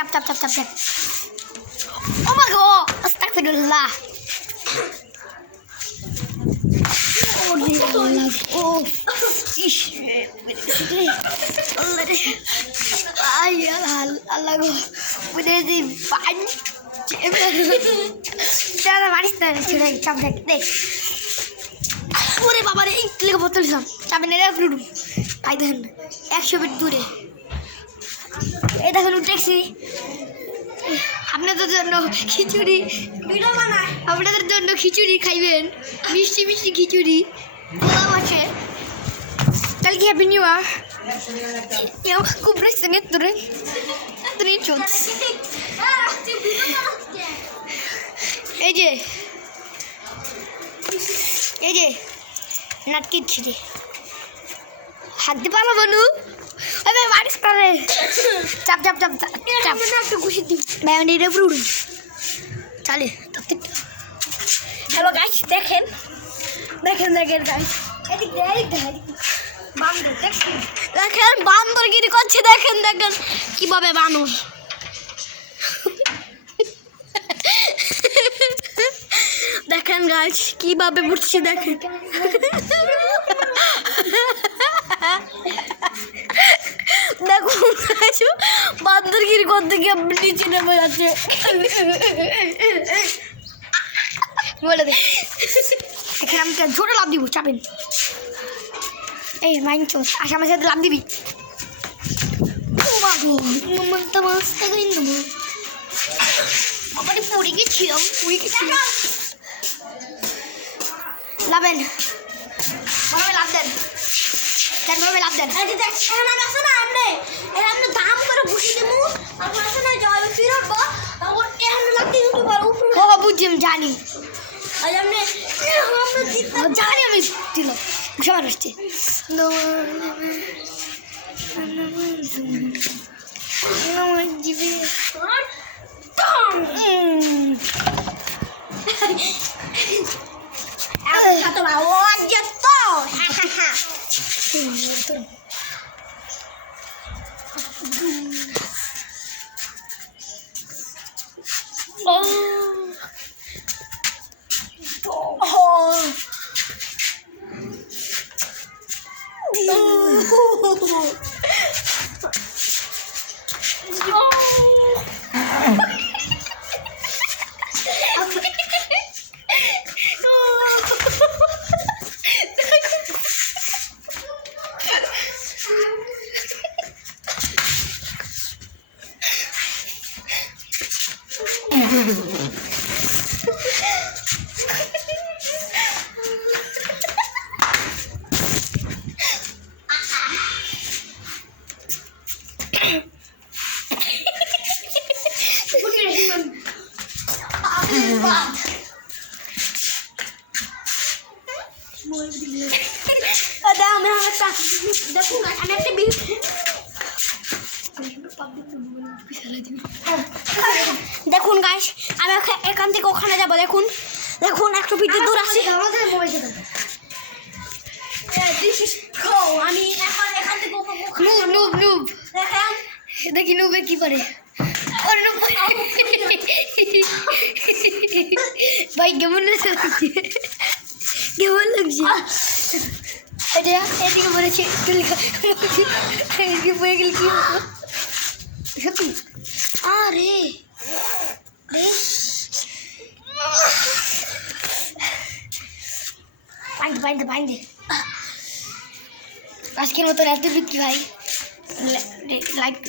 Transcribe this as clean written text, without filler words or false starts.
চাপ চাপ চাপ চাপ চাপ। ও মা গো, আস্তাগফিরুল্লাহ। ও ইস আল্লাহ রে, আই আল্লাহ গো, বুঝে দি পান দাদা মারিস না ছেড়ে চাপ দেখ দেখ। ওরে বাবা রে, লেগে বলতেছিলাম চাপে নেড়ে লুডু তাই দেখেন 100 ফিট দূরে। এই দেখেন উঠেছি আপনাদের জন্য খিচুড়ি, আপনাদের জন্য খিচুড়ি খাইবেন, মিষ্টি মিষ্টি খিচুড়ি পোলাও আছে। কালকে হ্যাপি নিউ ইয়ার। খুব রেস্টেন তোরে তোরে চোদ। এই যে এই যে নাটকির ছিড়ি হাত দিয়ে পালা বলু আরে মারিস করে চাপ চাপ চাপ চাপ একটু খুশি দিই ব্যান্ড এর উপর উড়ুন চলে। হ্যালো গাইস, দেখেন দেখেন দেখেন গাইস, এদিক দেখ বান্দর দেখেন, দেখেন বান্দরগিরি করছে, দেখেন দেখেন কিভাবে বানর দেখেন গাইস কিভাবে উঠছে দেখেন। দেখুন বান্দরগিরি করতে গিয়ে নিচে নেমে যাচ্ছে বলে দে। এখানে আমি ছোটো লাভ দিব, চাপেন এই মাইন চোস আসামের সাথে লাভ দিবি। পড়ে গেছিলাম লাভেন লাভ দেন ভাবে লাভ দেন। আপনি দাম করে বসে দেবো বুঝছি আমি জানি জানি আমি দিলাম সবার আসছে। দেখুন গাইস আমি এখান থেকে ওখানে যাবো। দেখুন দেখুন 100 ফিট দূর আছে। আমি এখান থেকে দেখি নুবে কি করে ভাই কেমন লাগছে কেমন লাগছে এদিকে বলেছি এদিকে পড়ে গেলে কি সত্যি আরে বাইন্দে আজকের মতো এত বিক্রি ভাই লাইক